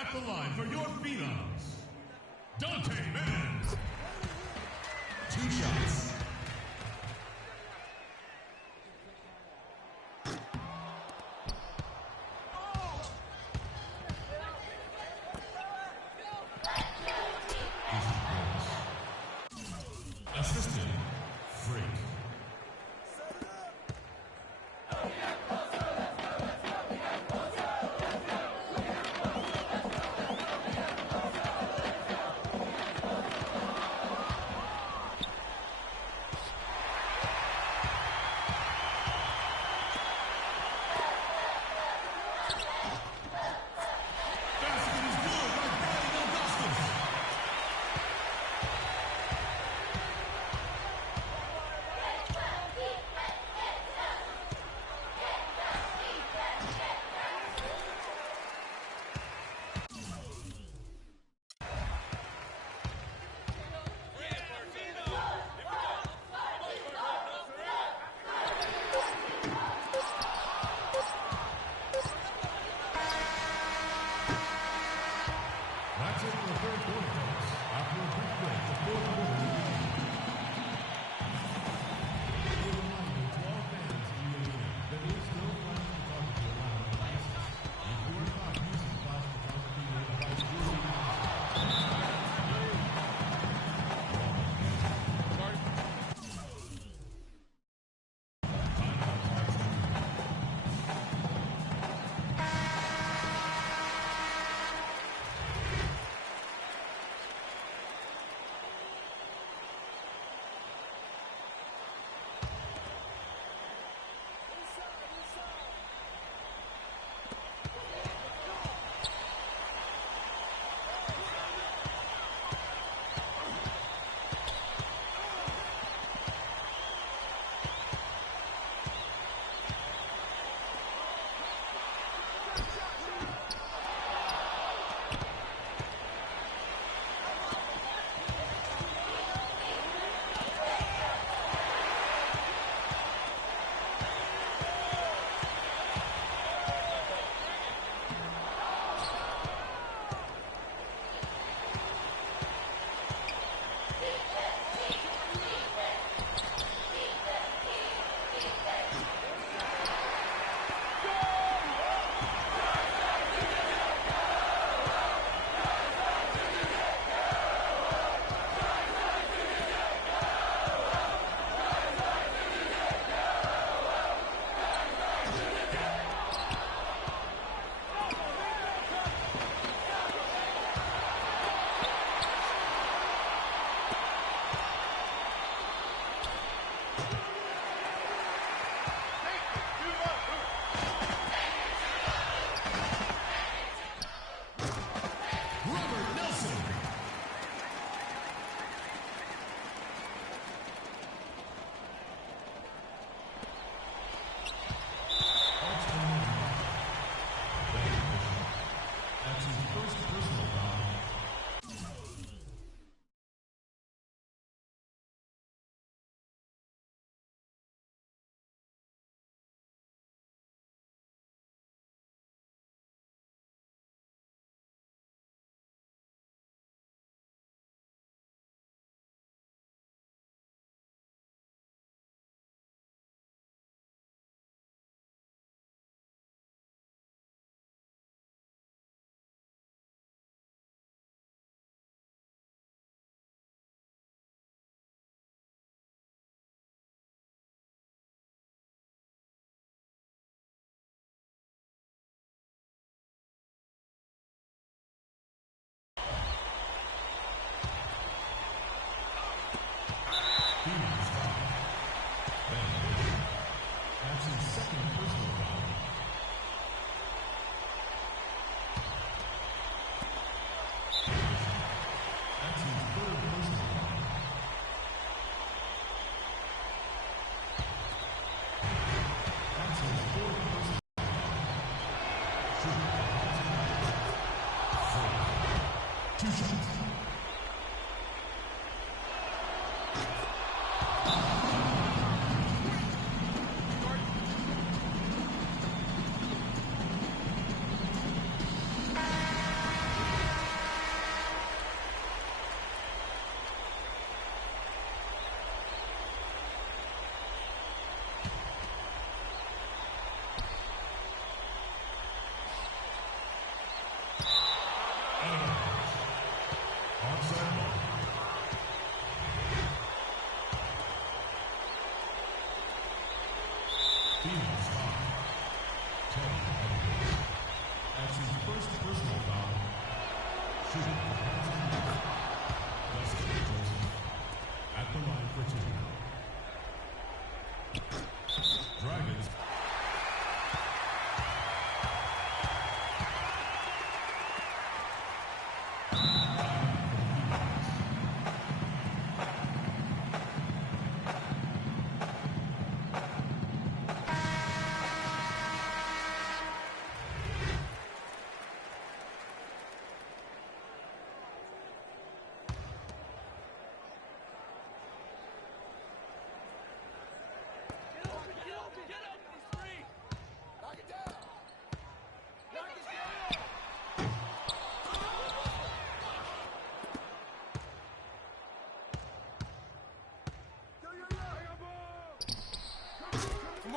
At the line for your phenoms, Dante Man. 2 shots. Assistant, Freak.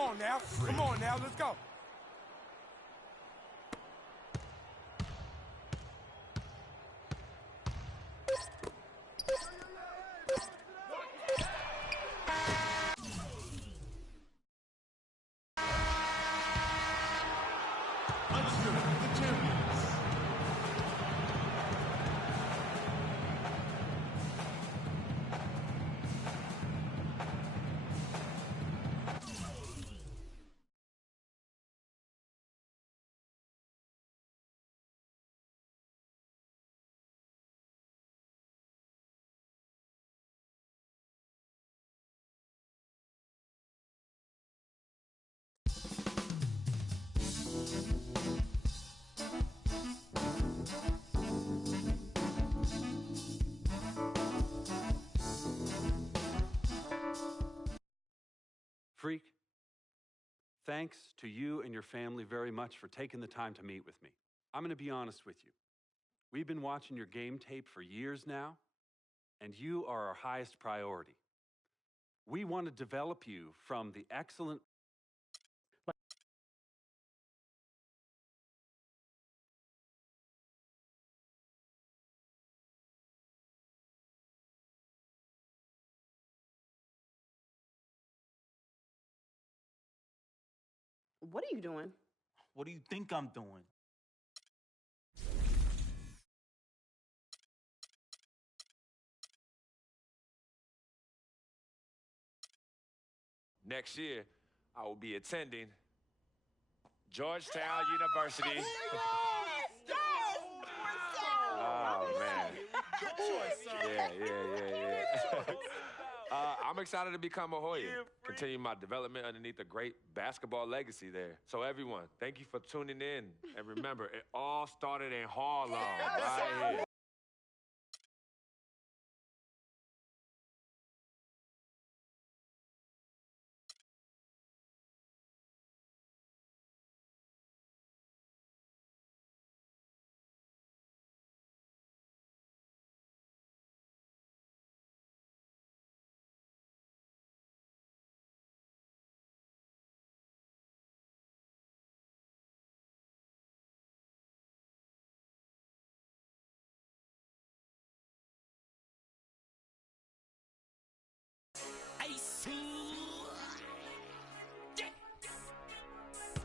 on now. Come on now, let's go. Freak, thanks to you and your family very much for taking the time to meet with me. I'm going to be honest with you. We've been watching your game tape for years now, and you are our highest priority. We want to develop you from the excellent... What are you doing? What do you think I'm doing? Next year, I will be attending Georgetown University. Yes! Oh, man. Good choice, son. Yeah. I'm excited to become a Hoya, continue my development underneath a great basketball legacy there. So everyone, thank you for tuning in. And remember, it all started in Harlem, right here.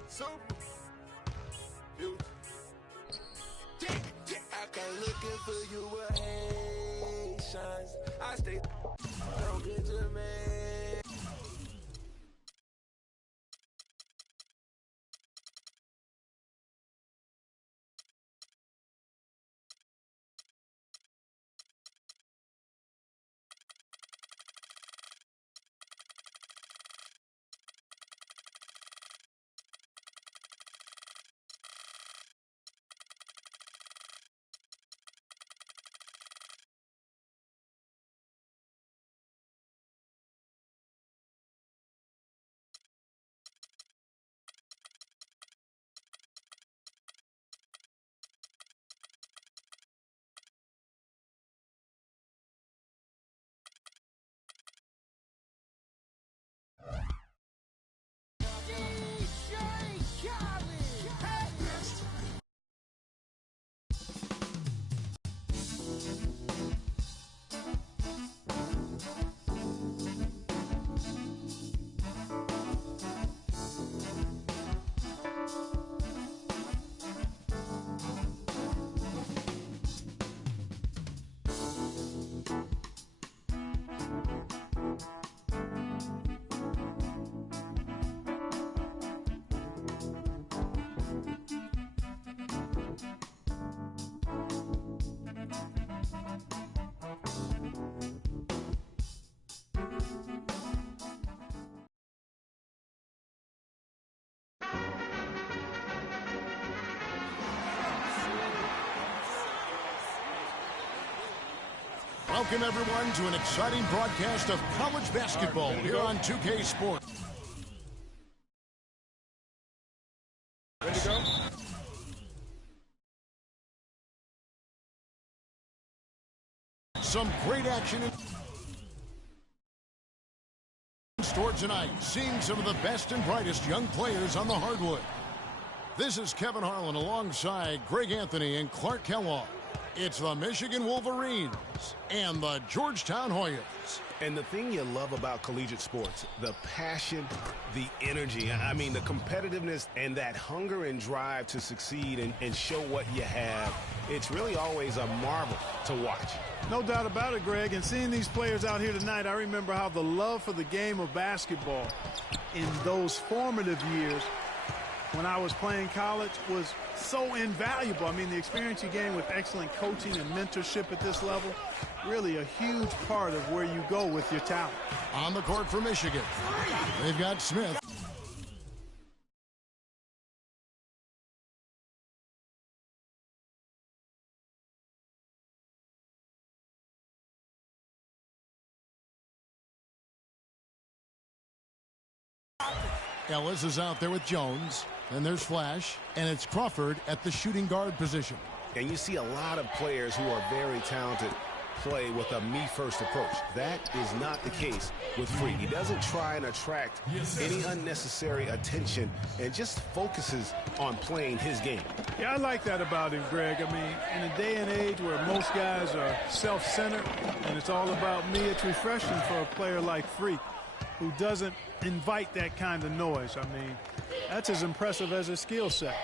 Super. I come looking for you with Haitians. I stay don't get to me. Welcome, everyone, to an exciting broadcast of college basketball here on 2K Sports. Ready to go? Some great action in store tonight, seeing some of the best and brightest young players on the hardwood. This is Kevin Harlan alongside Greg Anthony and Clark Kellogg. It's the Michigan Wolverines and the Georgetown Hoyas. And the thing you love about collegiate sports, the passion, the energy, I mean, the competitiveness and that hunger and drive to succeed and show what you have, it's really always a marvel to watch. No doubt about it, Greg. And seeing these players out here tonight, I remember how the love for the game of basketball in those formative years when I was playing college was so invaluable. I mean, the experience you gain with excellent coaching and mentorship at this level, really a huge part of where you go with your talent. On the court for Michigan, they've got Smith. Ellis is out there with Jones, and there's Flash, and it's Crawford at the shooting guard position. And you see a lot of players who are very talented play with a me-first approach. That is not the case with Freak. He doesn't try and attract any unnecessary attention and just focuses on playing his game. Yeah, I like that about him, Greg. I mean, in a day and age where most guys are self-centered and it's all about me, it's refreshing for a player like Freak, who doesn't invite that kind of noise. I mean, that's as impressive as his skill set.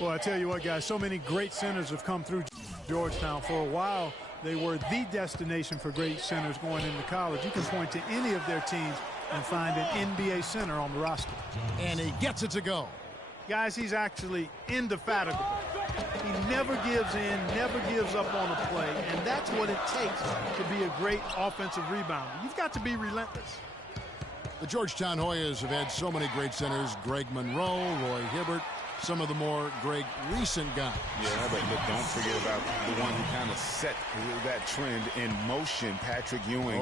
Well, I tell you what, guys, so many great centers have come through Georgetown. For a while, they were the destination for great centers going into college. You can point to any of their teams and find an NBA center on the roster. And he gets it to go. Guys, he's actually indefatigable. He never gives in, never gives up on a play, and that's what it takes to be a great offensive rebounder. You've got to be relentless. The Georgetown Hoyas have had so many great centers. Greg Monroe, Roy Hibbert, some of the more Greg recent guys. Yeah, but don't forget about the one who kind of set that trend in motion. Patrick Ewing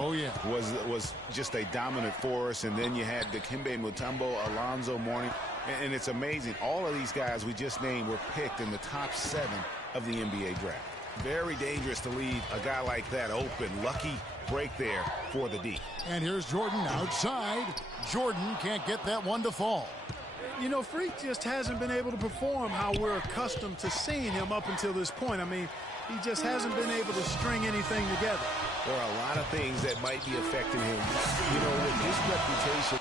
was just a dominant force, and then you had Dikembe Mutombo, Alonzo Mourning, and it's amazing. All of these guys we just named were picked in the top 7 of the NBA draft. Very dangerous to leave a guy like that open. Lucky break there for the D. And here's Jordan outside. Jordan can't get that one to fall. You know, Freak just hasn't been able to perform how we're accustomed to seeing him up until this point. I mean, he just hasn't been able to string anything together. There are a lot of things that might be affecting him. You know, with his reputation,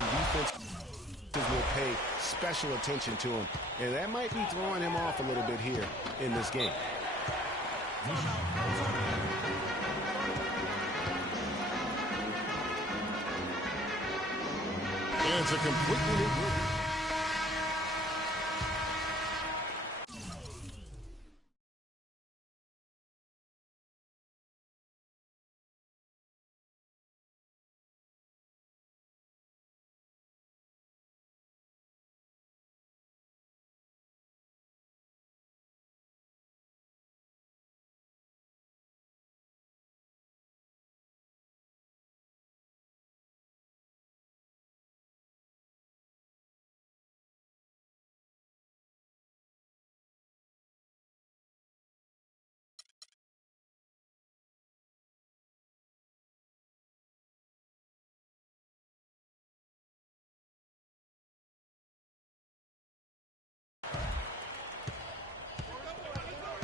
defense will pay special attention to him, and that might be throwing him off a little bit here in this game. It's a completely new group.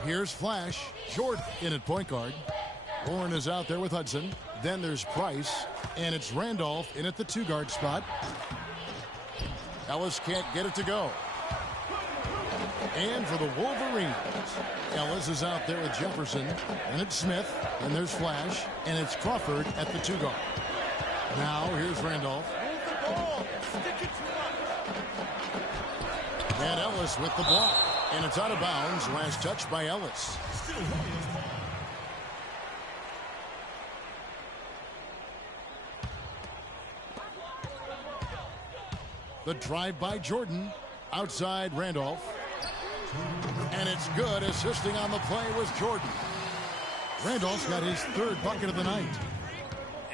Here's Flash. Jordan in at point guard. Warren is out there with Hudson. Then there's Price. And it's Randolph in at the 2-guard spot. Ellis can't get it to go. And for the Wolverines, Ellis is out there with Jefferson. And it's Smith. And there's Flash. And it's Crawford at the 2-guard. Now here's Randolph. And Ellis with the block. And it's out of bounds. Last touch by Ellis. The drive by Jordan. Outside Randolph. And it's good. Assisting on the play was Jordan. Randolph's got his 3rd bucket of the night.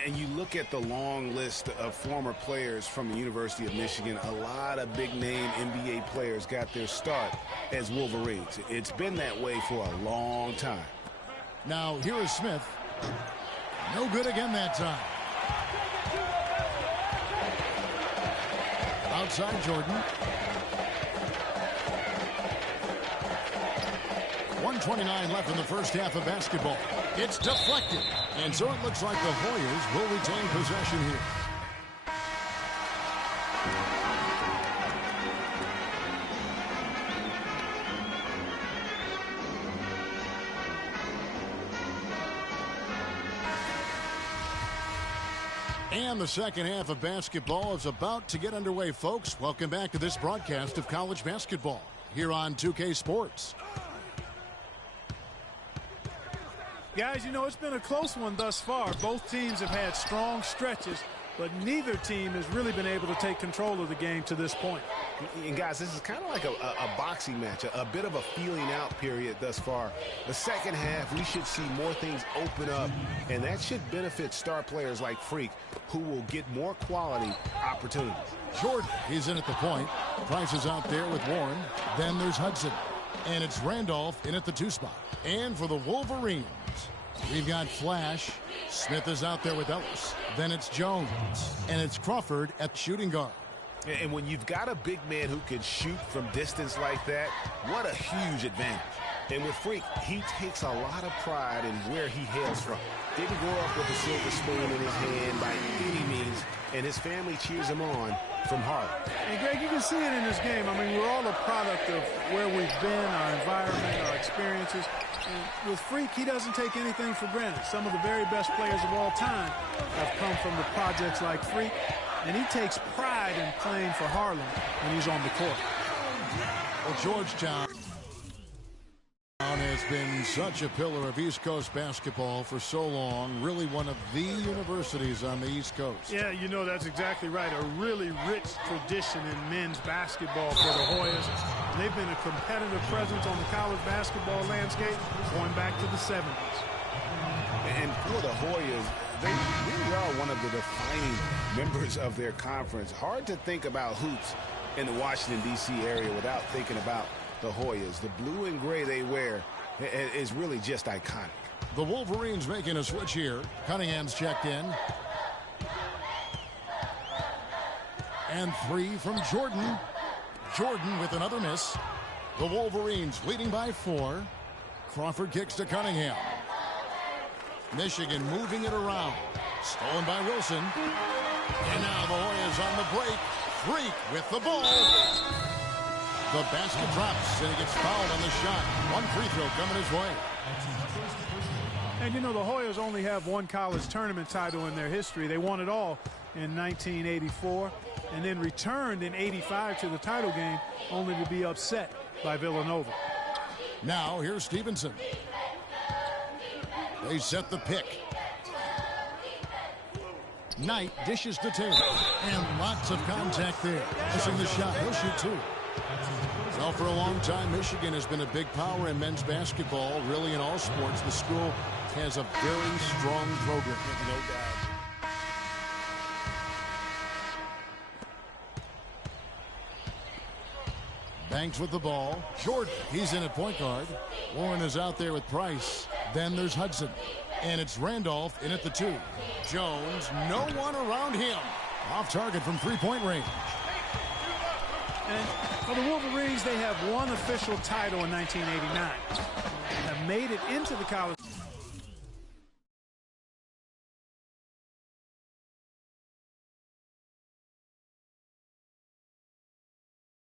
And you look at the long list of former players from the University of Michigan, a lot of big-name NBA players got their start as Wolverines. It's been that way for a long time. Now, here is Smith. No good again that time. outside Jordan. 1:29 left in the first half of basketball. It's deflected. And so it looks like the Hoyas will retain possession here. And the second half of basketball is about to get underway, folks. Welcome back to this broadcast of college basketball here on 2K Sports. Guys, you know, it's been a close one thus far. Both teams have had strong stretches, but neither team has really been able to take control of the game to this point. And guys, this is kind of like a boxing match, a bit of a feeling out period thus far. The second half, we should see more things open up, and that should benefit star players like Freak, who will get more quality opportunities. Jordan, he's in at the point. Price is out there with Warren. Then there's Hudson. And it's Randolph in at the 2 spot. And for the Wolverines, we've got Flash. Smith is out there with Ellis. Then it's Jones. And it's Crawford at shooting guard. And when you've got a big man who can shoot from distance like that, what a huge advantage. And with Freak, he takes a lot of pride in where he hails from. Didn't grow up with a silver spoon in his hand by any means, and his family cheers him on from Harlem. And Greg, you can see it in this game. I mean, we're all a product of where we've been, our environment, our experiences. And with Freak, he doesn't take anything for granted. Some of the very best players of all time have come from the projects like Freak, and he takes pride in playing for Harlem when he's on the court. Well, Georgetown has been such a pillar of East Coast basketball for so long. Really one of the universities on the East Coast. Yeah, you know, that's exactly right. A really rich tradition in men's basketball for the Hoyas. And they've been a competitive presence on the college basketball landscape going back to the 70s. And for the Hoyas, they really are one of the defining members of their conference. Hard to think about hoops in the Washington, D.C. area without thinking about the Hoyas. The blue and gray they wear is really just iconic. The Wolverines making a switch here. Cunningham's checked in. And 3 from Jordan. Jordan with another miss. The Wolverines leading by 4. Crawford kicks to Cunningham. Michigan moving it around. Stolen by Wilson. And now the Hoyas on the break. Freak with the ball. The basket drops, and he gets fouled on the shot. 1 free throw coming his way. And, you know, the Hoyas only have 1 college tournament title in their history. They won it all in 1984 and then returned in 85 to the title game, only to be upset by Villanova. Now, here's Stevenson. They set the pick. Knight dishes to Taylor. And lots of contact there. Missing the shot. He'll shoot 2. Well, for a long time, Michigan has been a big power in men's basketball, really in all sports. The school has a very strong program. No doubt. Banks with the ball. Jordan, he's in at point guard. Warren is out there with Price. Then there's Hudson. And it's Randolph in at the 2. Jones, no one around him. Off target from 3-point range. And for the Wolverines, they have 1 official title in 1989. Have made it into the college.